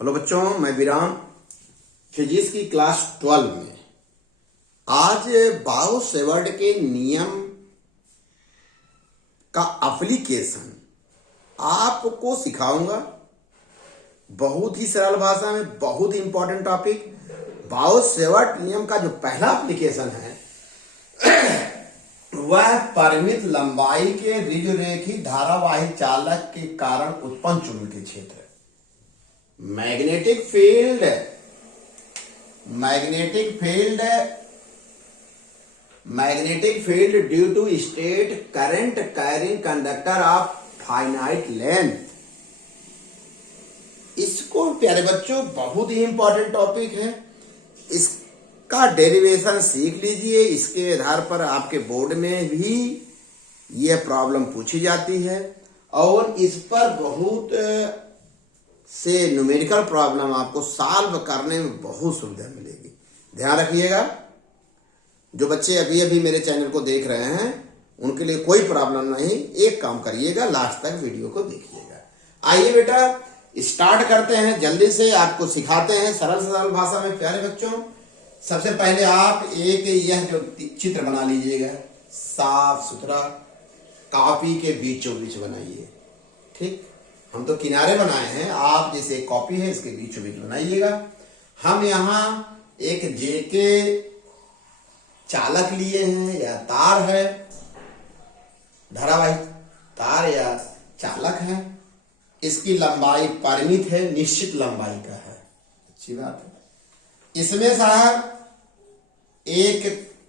Hello बच्चों, मैं विराम फिजिक्स की क्लास 12 में आज बायो-सेवर्ट के नियम का एप्लीकेशन आपको सिखाऊंगा। बहुत ही सरल भाषा में, बहुत ही इंपॉर्टेंट टॉपिक। बायो-सेवर्ट नियम का जो पहला एप्लीकेशन है वह परिमित लंबाई के ऋजुरेखी धारावाही चालक के कारण उत्पन्न चुंबकीय क्षेत्र, magnetic field due to straight current carrying conductor of finite length. इसको प्यारे बच्चों बहुत ही इंपॉर्टेंट टॉपिक है, इसका डेरिवेशन सीख लीजिए। इसके आधार पर आपके बोर्ड में भी यह प्रॉब्लम पूछी जाती है और इस पर बहुत से न्यूमेरिकल प्रॉब्लम आपको सॉल्व करने में बहुत सुविधा मिलेगी। ध्यान रखिएगा, जो बच्चे अभी अभी मेरे चैनल को देख रहे हैं उनके लिए कोई प्रॉब्लम नहीं। एक काम करिएगा, लास्ट तक वीडियो को देखिएगा। आइए बेटा स्टार्ट करते हैं, जल्दी से आपको सिखाते हैं सरल सरल भाषा में। प्यारे बच्चों, सबसे पहले आप यह जो चित्र बना लीजिएगा, साफ सुथरा कॉपी के बीचों बीच बनाइए। ठीक, हम तो किनारे बनाए हैं, आप जैसे कॉपी है इसके बीचों बीच बनाइएगा। हम यहाँ एक जेके चालक लिए हैं या तार है, धारावाही तार या चालक है। इसकी लंबाई परिमित है, निश्चित लंबाई का है। अच्छी बात है। इसमें साहब एक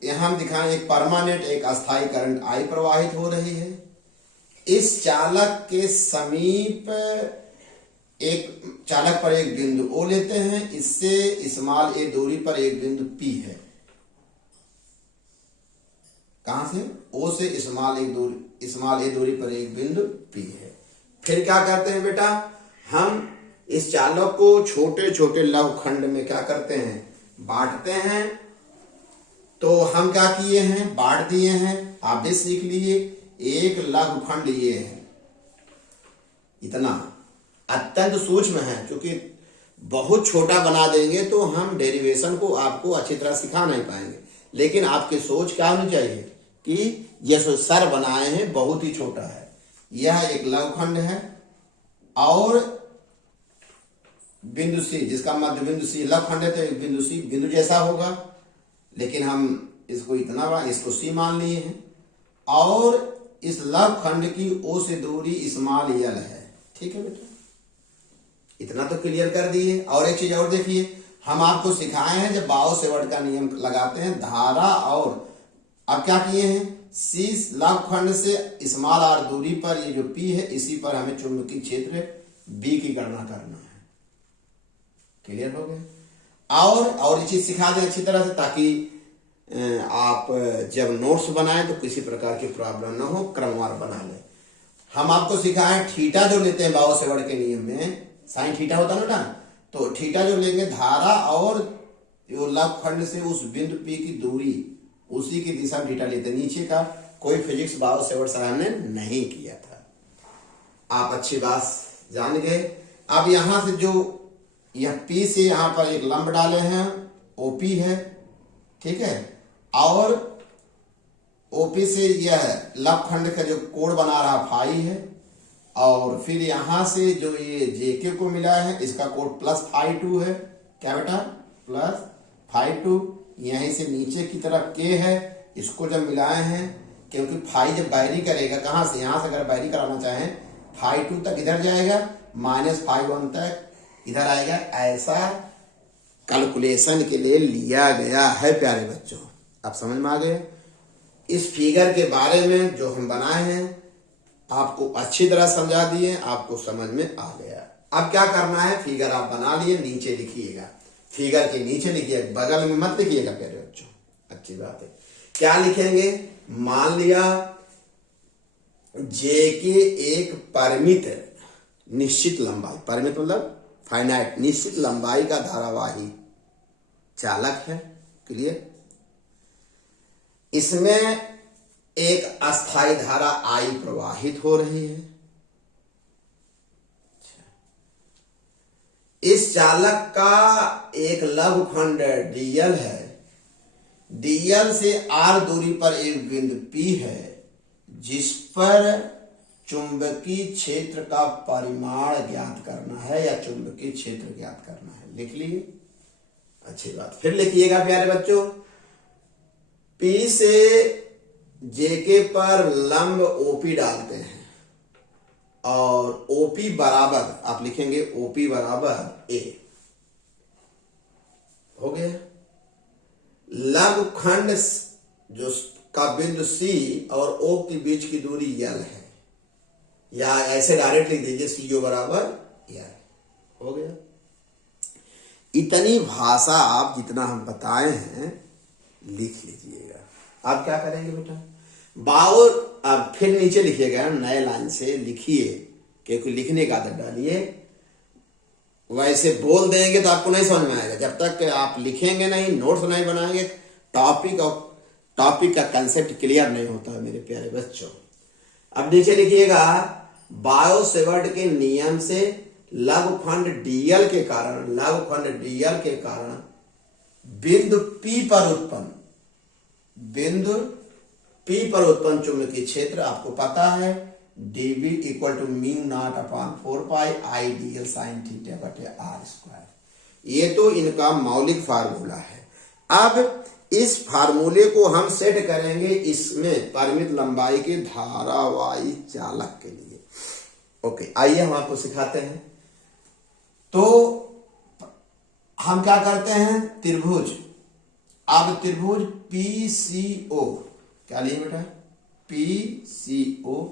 यहां दिखाएं, एक परमानेंट एक अस्थायी करंट आई प्रवाहित हो रही है। इस चालक के समीप एक चालक पर एक बिंदु O लेते हैं, इससे स्मॉल a दूरी पर एक बिंदु P है। कहां से? O से स्मॉल a दूरी पर एक बिंदु P है। फिर क्या करते हैं बेटा, हम इस चालक को छोटे छोटे लघुखंड में क्या करते हैं, बांटते हैं। तो हम क्या किए हैं, बांट दिए हैं। आप भी सीख लीजिए। एक लघुखंड ये है, इतना अत्यंत सूक्ष्म है, क्योंकि बहुत छोटा बना देंगे तो हम डेरिवेशन को आपको अच्छी तरह सिखा नहीं पाएंगे। लेकिन आपकी सोच क्या होनी चाहिए कि ये जो सर बनाए हैं बहुत ही छोटा है। यह एक लघुखंड है और बिंदु सी, जिसका मध्य बिंदु सी, लघुखंड है तो एक बिंदु सी बिंदु जैसा होगा, लेकिन हम इसको इतना इसको सी मान लिए हैं। और इस लघुखंड की O से दूरी स्मॉल l है। ठीक है बेटा, इतना तो क्लियर कर दिए। और एक चीज और देखिए, हम आपको सिखाए हैं जब बायो-सेवर्ट का नियम लगाते हैं धारा, और अब क्या किए हैं, C लघुखंड से स्मॉल r दूरी पर ये जो P है, इसी पर हमें चुंबकीय क्षेत्र B की गणना करना है। क्लियर हो गया। और ये चीज सिखा दें अच्छी तरह से, ताकि आप जब नोट्स बनाएं तो किसी प्रकार की प्रॉब्लम ना हो, क्रमवार बना लें। हम आपको सिखाएं थीटा जो लेते हैं बायो-सेवर्ट के नियम में, साइन थीटा होता है ना, तो थीटा जो लेंगे धारा और लघुखंड से उस बिंदु P की दूरी, उसी की दिशा में थीटा लेते हैं। नीचे का कोई फिजिक्स बायो-सेवर्ट साहब ने नहीं किया था, आप अच्छी बात जान गए। अब यहां से जो यह P से यहां पर एक लंब डाले हैं, OP है। ठीक है, और OP से यह लघुखंड का जो कोण बना रहा फाई है, और फिर यहां से जो ये JK को मिला है, इसका कोण +φ2 है। क्या बेटा, +φ2। यहीं से नीचे की तरफ K है, इसको जब मिलाए हैं, क्योंकि फाई जब बाहरी करेगा, कहां से, यहां से अगर बाहरी कराना चाहें, φ2 तक इधर जाएगा, -φ1 तक इधर आएगा। ऐसा कैलकुलेशन के लिए लिया गया है प्यारे बच्चों। आप समझ में आ गए। इस फिगर के बारे में जो हम बनाए हैं आपको अच्छी तरह समझा दिए, आपको समझ में आ गया। अब क्या करना है, फिगर आप बना लिए, नीचे लिखिएगा। फिगर के नीचे लिखिएगा, बगल में मत लिखिएगा प्यारे बच्चों। अच्छी बात है। क्या लिखेंगे, मान लिया JK एक परिमित निश्चित लंबाई, परिमित मतलब फाइनाइट, निश्चित लंबाई का धारावाही चालक है। क्लियर। इसमें एक अस्थायी धारा I प्रवाहित हो रही है। इस चालक का एक लघुखंड डीएल है, डीएल से आर दूरी पर एक बिंदु पी है जिस पर चुंबकीय क्षेत्र का परिमाण ज्ञात करना है या चुंबकीय क्षेत्र ज्ञात करना है। लिख लिए, अच्छी बात। फिर लिखिएगा प्यारे बच्चों, पी से जेके पर लंब ओपी डालते हैं और ओपी बराबर, आप लिखेंगे ओपी बराबर ए, हो गया। लघुखंड जो का बिंदु सी और ओ के बीच की दूरी यल है, या ऐसे डायरेक्ट लिख दीजिए सीओ बराबर यल, हो गया। इतनी भाषा आप जितना हम बताए हैं लिख लीजिएगा। आप क्या करेंगे बेटा, बाउर अब फिर नीचे लिखिएगा, नए लाइन से लिखिए, क्योंकि लिखने का आदत डालिए। वैसे बोल देंगे तो आपको नहीं समझ में आएगा, जब तक आप लिखेंगे नहीं, नोट्स नहीं बनाएंगे, टॉपिक का कंसेप्ट क्लियर नहीं होता है मेरे प्यारे बच्चों। अब नीचे लिखिएगा, बायो-सेवर्ट के नियम से लघुखंड डीएल के कारण बिंदु पी पर उत्पन्न चुंबकीय क्षेत्र आपको पता है, dB equal to mu not upon 4 pi I dL sine theta बटे आर स्क्वायर। ये तो इनका मौलिक फार्मूला है। अब इस फार्मूले को हम सेट करेंगे इसमें परिमित लंबाई के धारावाही चालक के लिए। ओके, आइए हम आपको सिखाते हैं। तो हम क्या करते हैं, त्रिभुज, अब त्रिभुज PCO, क्या लिए बेटा, PCO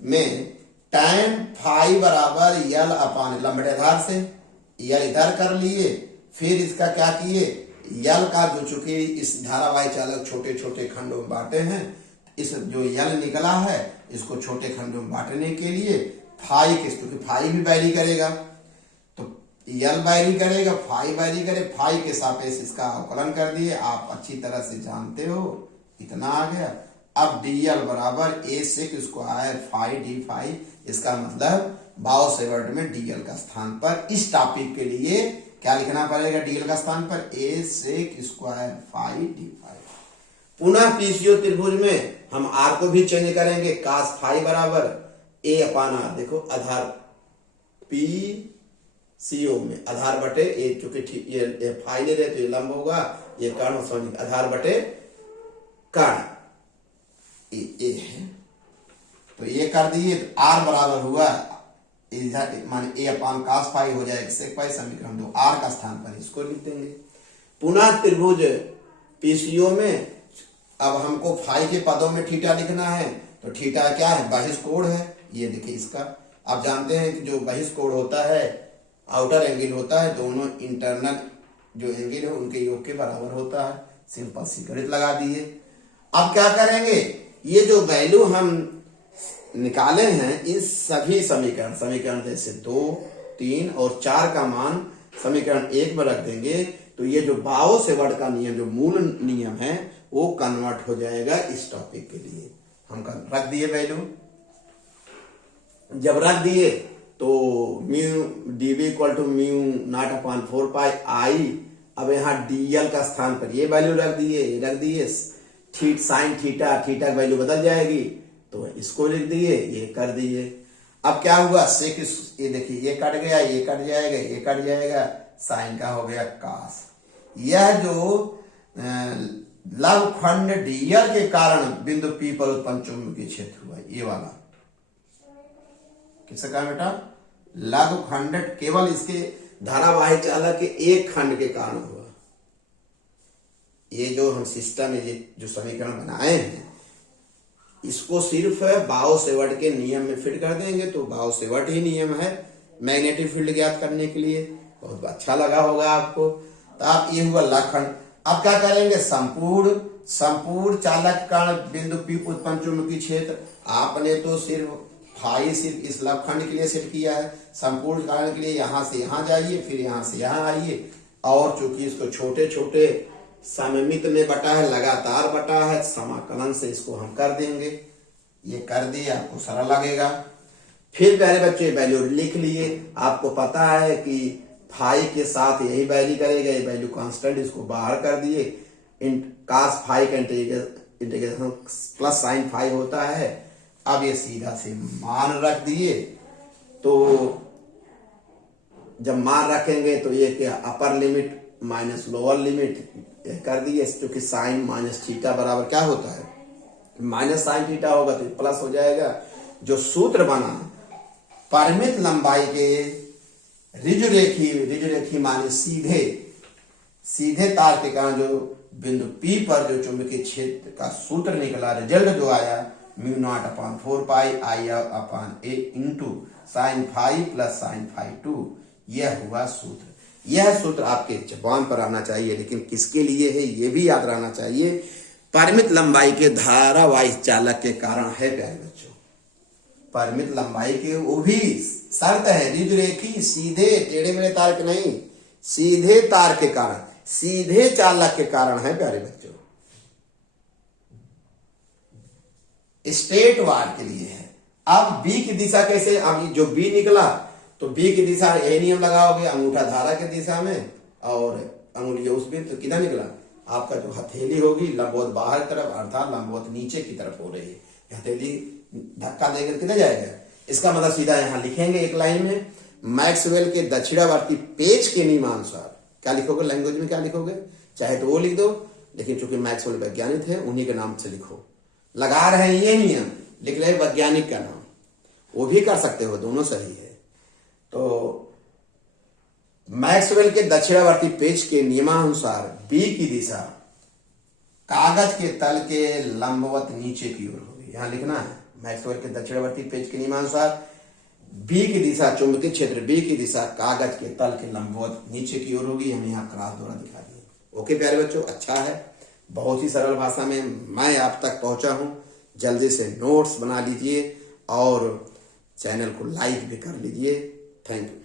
में tan फाई बराबर यल अपान, लंबटे आधार से यल इधर कर लिए, फिर इसका क्या किए, यल का जो चूंकि इस धारावाही चालक छोटे छोटे खंडों में बांटे हैं, इस जो यल निकला है इसको छोटे खंडों में बांटने के लिए फाई के, क्योंकि फाई भी वैरी करेगा तो यल वैरी करेगा, फाई वैरी करे, फाई के सापेक्ष इसका अवकलन कर दिए। आप अच्छी तरह से जानते हो, इतना आ गया। अब डीएल बराबर a sec square phi d phi, इसका मतलब बायो-सेवर्ट में डीएल का स्थान पर इस टॉपिक के लिए क्या लिखना पड़ेगा, डीएल का स्थान पर a sec square phi d phi. पुनः पीसीओ त्रिभुज में हम आर को भी चेंज करेंगे, कास फाई बराबर ए अपान आर, देखो आधार पीसीओ में आधार बटे ए, चूंकि ये फाई ले रहे तो ये लंब होगा, ये कर्ण समझ, आधार बटे कर्ण ए है, तो ये कर दिए। तो आर बराबर हुआ माने ए अपान कास पाई हो जाएगा सेक पाई, समीकरण 2, आर का स्थान पर इसको लिख देंगे। पुनः त्रिभुज पीसीओ में अब हमको फाई के पदों में थीटा लिखना है, तो थीटा क्या है, बहिष्कोण है। ये देखिए इसका, आप जानते हैं कि जो बहिष्कोण होता है, आउटर एंगल होता है, दोनों इंटरनल जो एंगल है उनके योग के बराबर होता है। सिंपल सी गणित लगा दिए। अब क्या करेंगे, ये जो वैल्यू हम निकाले हैं इन सभी समीकरण जैसे 2, 3 और 4 का मान समीकरण 1 में रख देंगे, तो ये जो बायो-सेवर्ट का नियम, जो मूल नियम है, वो कन्वर्ट हो जाएगा इस टॉपिक के लिए। हम रख दिए वैल्यू, जब रख दिए तो mu dB equal to mu not upon 4 pi I, अब यहाँ डीएल का स्थान पर ये वैल्यू रख दिए, साइन थीटा की वैल्यू बदल जाएगी तो इसको लिख दिए, ये कर दिए। अब क्या हुआ, सेक, ये देखिए ये कट गया, ये कट जाएगा, साइन का हो गया कास। यह जो लघुखंड डीएल के कारण बिंदु पी पर उत्पन्न चुंबकीय क्षेत्र हुआ, ये वाला किसका कहा बेटा, लघुखंड, केवल इसके धारावाही चालक के एक खंड के कारण हुआ। ये जो हम सिस्टम में जो समीकरण बनाए हैं, इसको सिर्फ बायो-सेवर्ट के नियम में फिट कर देंगे, तो बायो-सेवर्ट ही नियम है मैग्नेटिक फील्ड ज्ञात करने के लिए। बहुत अच्छा लगा होगा आपको। तो आप ये हुआ लघुखंड। अब क्या करेंगे, संपूर्ण चालक कण बिंदु पी उत्पन्न चुंबकीय क्षेत्र, आपने तो सिर्फ इस लघुखंड के लिए सेट किया है। संपूर्ण कारण के लिए यहां से यहां जाइए, फिर यहां से यहां आइए, और चूंकि इसको छोटे छोटे सममित में बटा है, लगातार बटा है, समाकलन से इसको हम कर देंगे। ये कर दिए, आपको सरल लगेगा। फिर प्यारे बच्चे वैल्यू लिख लिए। आपको पता है कि फाई के साथ यही वैल्यू करेगा, ये वैल्यू कांस्टेंट, इसको बाहर कर दिए। cos फाई का इंटीग्रेशन प्लस साइन फाई होता है। अब ये सीधा से मान रख दिए, तो जब मान रखेंगे तो ये क्या upper limit minus lower limit कर दिए, क्योंकि साइन माइनस थीटा बराबर क्या होता है, माइनस साइन थीटा होगा तो प्लस हो जाएगा। जो सूत्र बना परिमित लंबाई के रिजुरेखी माने सीधे तार के कारण जो बिंदु P पर जो चुंबकीय क्षेत्र का सूत्र निकला, रिजल्ट जो आया mu not upon 4 pi i upon a into sine phi plus sine phi 2, यह हुआ सूत्र। यह सूत्र आपके जबान पर आना चाहिए, लेकिन किसके लिए है ये भी याद रहना चाहिए, परिमित लंबाई के धारावाही चालक के कारण है प्यारे बच्चों। परिमित लंबाई के वो भी शर्त है, रिजुरेखी सीधे टेढ़े मेढ़े तार के नहीं, सीधे तार के कारण, सीधे चालक के कारण है प्यारे बच्चों। स्ट्रेट वार के लिए है। अब B की दिशा कैसे, अब जो B निकला तो B की दिशा यही नियम लगाओगे, अंगूठा धारा की दिशा में और अंगुली उस भी, तो किधर निकला आपका जो हथेली होगी लंबवत बाहर तरफ अर्थात लंबवत नीचे की तरफ हो रही है। हथेली धक्का देकर किधर जाएगा, इसका मतलब सीधा यहां लिखेंगे एक लाइन में, मैक्सवेल के दक्षिणावर्ती पेच के नियमानुसार। क्या लिखोगे, लैंग्वेज में क्या लिखोगे, चाहे तो वो लिख दो, लेकिन चूंकि मैक्सवेल वैज्ञानिक है उन्हीं के नाम से लिखो। लगा रहे हैं ये नियम, लिख रहे वैज्ञानिक का नाम, वो भी कर सकते हो, दोनों सही है। तो मैक्सवेल के दक्षिणावर्ती पेच के नियमानुसार B की दिशा कागज के तल के लंबवत नीचे की ओर होगी। यहां लिखना है मैक्सवेल के दक्षिणावर्ती पेच के नियमानुसार B की दिशा, चुंबकीय क्षेत्र B की दिशा कागज के तल के लंबवत नीचे की ओर होगी। हम यहाँ क्रॉस द्वारा दिखा दिए। ओके प्यारे बच्चों, अच्छा है, बहुत ही सरल भाषा में मैं आप तक पहुंचा हूं। जल्दी से नोट्स बना लीजिए और चैनल को लाइक भी कर लीजिए। Thank you.